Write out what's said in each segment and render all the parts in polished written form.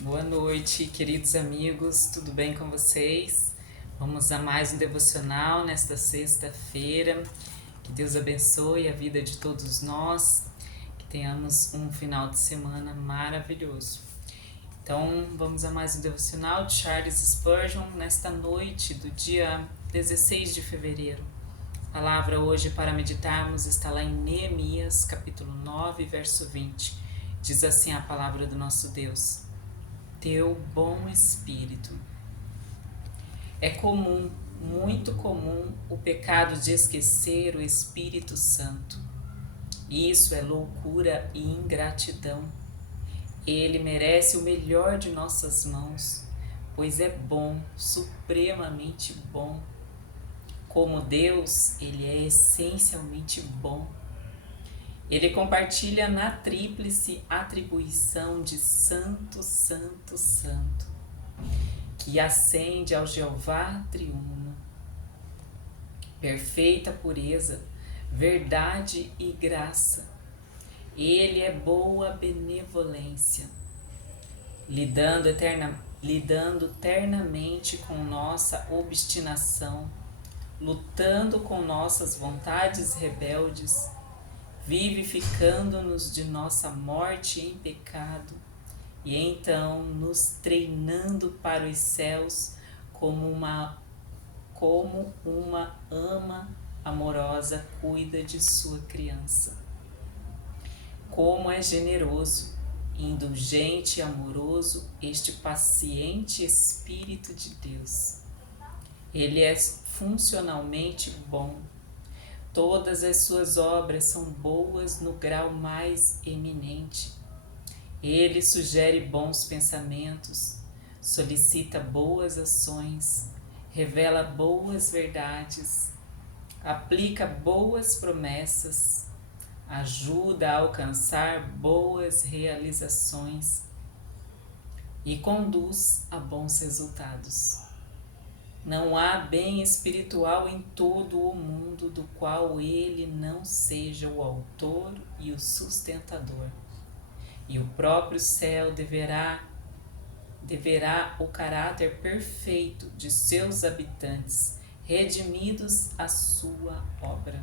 Boa noite, queridos amigos, tudo bem com vocês? Vamos a mais um devocional nesta sexta-feira. Que Deus abençoe a vida de todos nós, que tenhamos um final de semana maravilhoso. Então, vamos a mais um devocional de Charles Spurgeon nesta noite do dia 16 de fevereiro. A palavra hoje para meditarmos está lá em Neemias, capítulo 9, verso 20. Diz assim a palavra do nosso Deus: Teu bom espírito. É comum, muito comum, o pecado de esquecer o Espírito Santo. Isso é loucura e ingratidão. Ele merece o melhor de nossas mãos, pois é bom, supremamente bom. Como Deus, ele é essencialmente bom. Ele compartilha na tríplice atribuição de Santo, Santo, Santo, que ascende ao Jeová triuno. Perfeita pureza, verdade e graça. Ele é boa benevolência, lidando ternamente com nossa obstinação, lutando com nossas vontades rebeldes, vivificando-nos de nossa morte em pecado e então nos treinando para os céus como uma ama amorosa cuida de sua criança. Como é generoso, indulgente e amoroso este paciente Espírito de Deus. Ele é funcionalmente bom. Todas as suas obras são boas no grau mais eminente. Ele sugere bons pensamentos, solicita boas ações, revela boas verdades, aplica boas promessas, ajuda a alcançar boas realizações e conduz a bons resultados. Não há bem espiritual em todo o mundo do qual ele não seja o autor e o sustentador. E o próprio céu deverá o caráter perfeito de seus habitantes, redimidos à sua obra.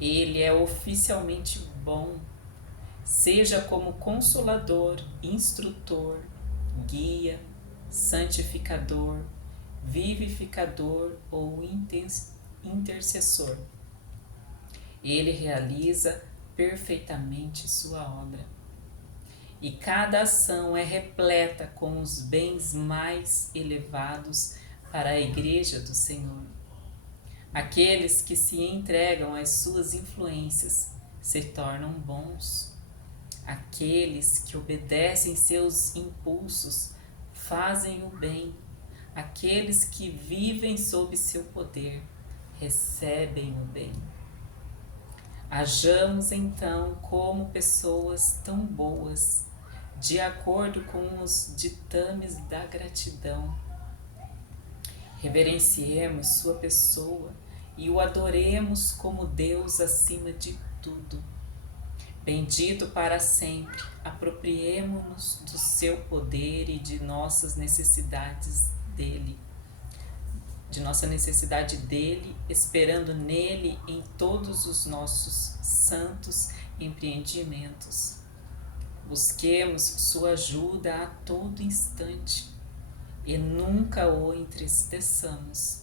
Ele é oficialmente bom, seja como consolador, instrutor, guia, santificador, vivificador ou intercessor. Ele realiza perfeitamente sua obra. E cada ação é repleta com os bens mais elevados para a Igreja do Senhor. Aqueles que se entregam às suas influências se tornam bons. Aqueles que obedecem seus impulsos fazem o bem. Aqueles que vivem sob seu poder recebem o bem. Hajamos então como pessoas tão boas, de acordo com os ditames da gratidão. Reverenciemos sua pessoa e o adoremos como Deus acima de tudo. Bendito para sempre, apropriemo-nos do seu poder e de nossas necessidades dele. De nossa necessidade dele, esperando nele em todos os nossos santos empreendimentos. Busquemos sua ajuda a todo instante e nunca o entristeçamos.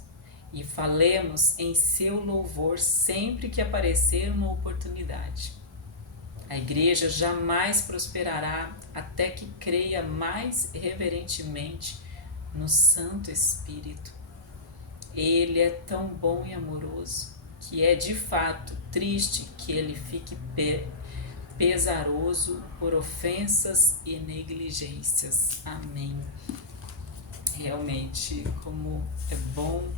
E falemos em seu louvor sempre que aparecer uma oportunidade. A igreja jamais prosperará até que creia mais reverentemente no Santo Espírito. Ele é tão bom e amoroso que é de fato triste que ele fique pesaroso por ofensas e negligências. Amém. Realmente, como é bom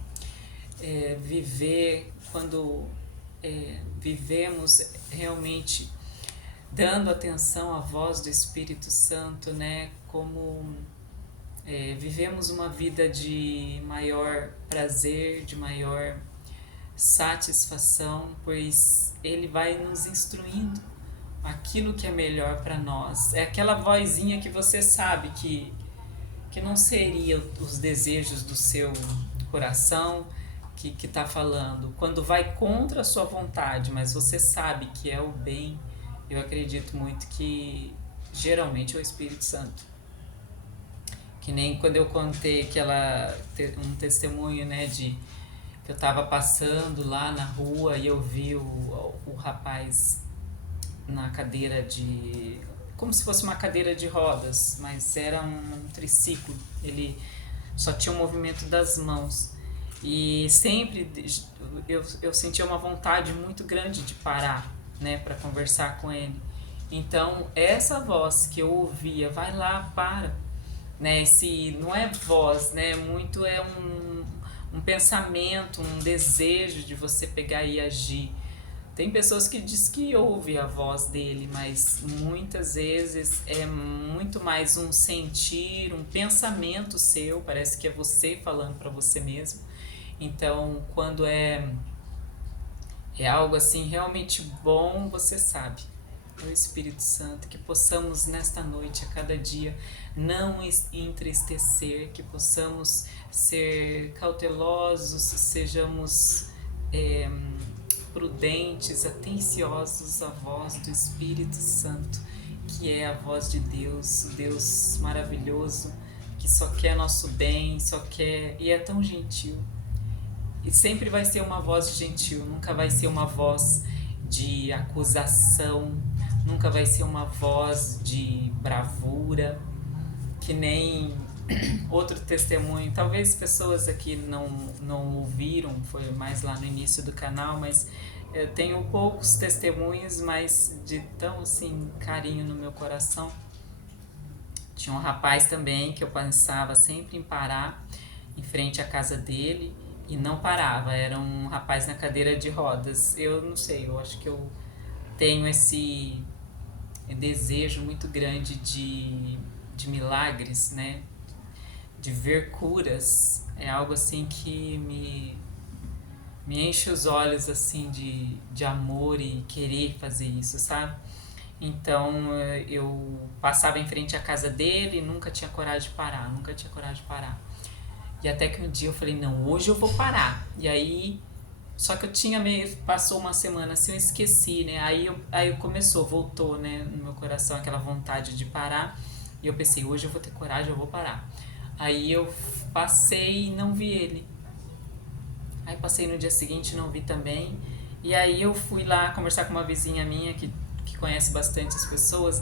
viver quando vivemos realmente dando atenção à voz do Espírito Santo, né? Como vivemos uma vida de maior prazer, de maior satisfação, pois Ele vai nos instruindo aquilo que é melhor para nós. É aquela vozinha que você sabe que não seria os desejos do seu coração que está falando. Quando vai contra a sua vontade, mas você sabe que é o bem, eu acredito muito que geralmente é o Espírito Santo. Que nem quando eu contei um testemunho, né, de que eu estava passando lá na rua e eu vi o rapaz na cadeira de... como se fosse uma cadeira de rodas, mas era um triciclo. Ele só tinha o movimento das mãos. E sempre eu sentia uma vontade muito grande de parar, né, para conversar com ele. Então, essa voz que eu ouvia, vai lá, para, né? Esse não é voz, né? Muito é um pensamento, um desejo de você pegar e agir. Tem pessoas que diz que ouve a voz dele, mas muitas vezes é muito mais um sentir, um pensamento seu, parece que é você falando para você mesmo. Então, quando é algo assim realmente bom, você sabe. É o Espírito Santo, que possamos nesta noite, a cada dia, não entristecer, que possamos ser cautelosos, sejamos prudentes, atenciosos à voz do Espírito Santo, que é a voz de Deus, o Deus maravilhoso, que só quer nosso bem, só quer, e é tão gentil. E sempre vai ser uma voz gentil, nunca vai ser uma voz de acusação, nunca vai ser uma voz de bravura, que nem outro testemunho. Talvez pessoas aqui não ouviram, foi mais lá no início do canal, mas eu tenho poucos testemunhos, mas de tão assim carinho no meu coração. Tinha um rapaz também que eu pensava sempre em parar em frente à casa dele e não parava. Era um rapaz na cadeira de rodas. Eu não sei, eu acho que eu tenho esse desejo muito grande de milagres, né? De ver curas. É algo assim que me enche os olhos assim de amor e querer fazer isso, sabe? Então eu passava em frente à casa dele e nunca tinha coragem de parar, nunca tinha coragem de parar. E até que um dia eu falei, não, hoje eu vou parar. E aí, só que eu tinha meio, passou uma semana assim, eu esqueci, né? Aí começou, voltou, né, no meu coração aquela vontade de parar. E eu pensei, hoje eu vou ter coragem, eu vou parar. Aí eu passei e não vi ele. Aí passei no dia seguinte, não vi também. E aí eu fui lá conversar com uma vizinha minha que conhece bastante as pessoas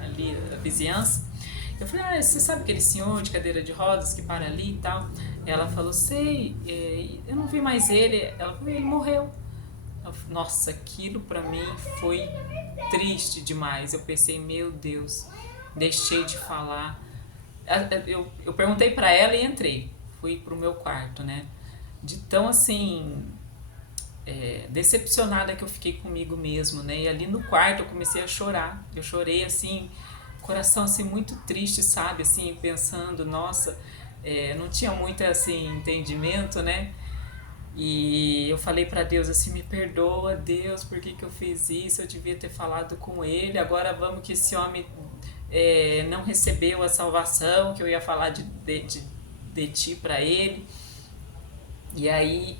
ali, a vizinhança. Eu falei, você sabe aquele senhor de cadeira de rodas que para ali e tal? Ela falou, sei, eu não vi mais ele. Ela falou, ele morreu. Nossa, aquilo pra mim foi triste demais. Eu pensei, meu Deus, deixei de falar. Eu perguntei pra ela e entrei. Fui pro meu quarto, né? De tão assim decepcionada que eu fiquei comigo mesmo, né? E ali no quarto eu comecei a chorar. Eu chorei assim, coração assim muito triste, sabe? Assim, pensando, nossa, não tinha muito assim entendimento, né? E eu falei para Deus assim, me perdoa, Deus, por que eu fiz isso? Eu devia ter falado com ele. Agora vamos que esse homem não recebeu a salvação, que eu ia falar de ti para ele. E aí,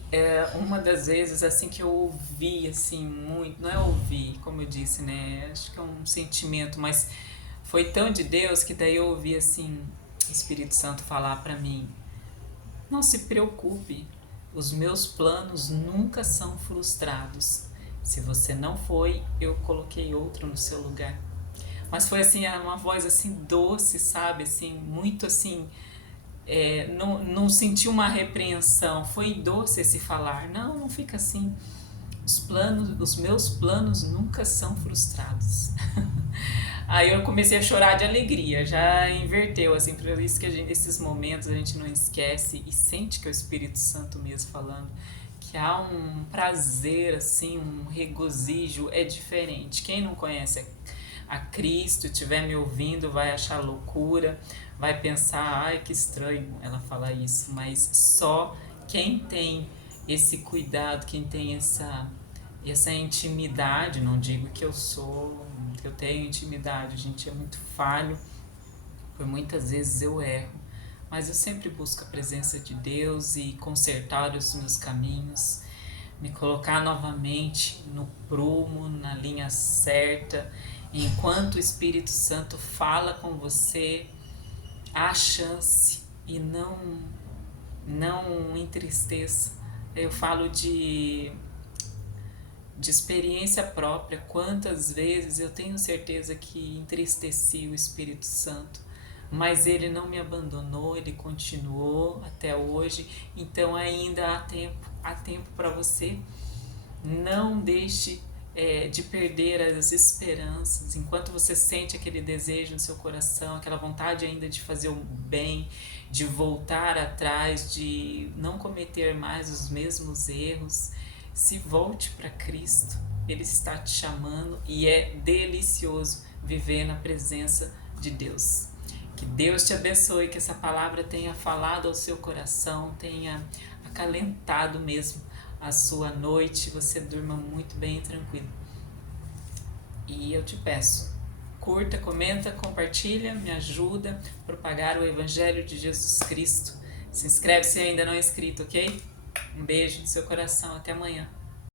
uma das vezes, assim, que eu ouvi, assim, muito, não é ouvir, como eu disse, né, acho que é um sentimento, mas foi tão de Deus que daí eu ouvi, assim, o Espírito Santo falar pra mim, não se preocupe, os meus planos nunca são frustrados. Se você não foi, eu coloquei outro no seu lugar. Mas foi, assim, uma voz, assim, doce, sabe, assim, muito, assim... não senti uma repreensão, foi doce esse falar, não fica assim, os meus planos nunca são frustrados. Aí eu comecei a chorar de alegria, já inverteu, assim, por isso que esses momentos a gente não esquece e sente que é o Espírito Santo mesmo falando, que há um prazer, assim, um regozijo, é diferente. Quem não conhece a Cristo, estiver me ouvindo, vai achar loucura, vai pensar, ai que estranho ela falar isso, mas só quem tem esse cuidado, quem tem E essa intimidade, não digo que que eu tenho intimidade, a gente é muito falho, por muitas vezes eu erro, mas eu sempre busco a presença de Deus e consertar os meus caminhos, me colocar novamente no prumo, na linha certa. E enquanto o Espírito Santo fala com você, há chance e não entristeça. Eu falo de experiência própria, quantas vezes eu tenho certeza que entristeci o Espírito Santo, mas ele não me abandonou, ele continuou até hoje, então ainda há tempo para você. Não deixe de perder as esperanças, enquanto você sente aquele desejo no seu coração, aquela vontade ainda de fazer o bem, de voltar atrás, de não cometer mais os mesmos erros. Se volte para Cristo, Ele está te chamando e é delicioso viver na presença de Deus. Que Deus te abençoe, que essa palavra tenha falado ao seu coração, tenha acalentado mesmo a sua noite, você durma muito bem e tranquilo. E eu te peço, curta, comenta, compartilha, me ajuda a propagar o Evangelho de Jesus Cristo. Se inscreve se ainda não é inscrito, ok? Um beijo no seu coração, até amanhã.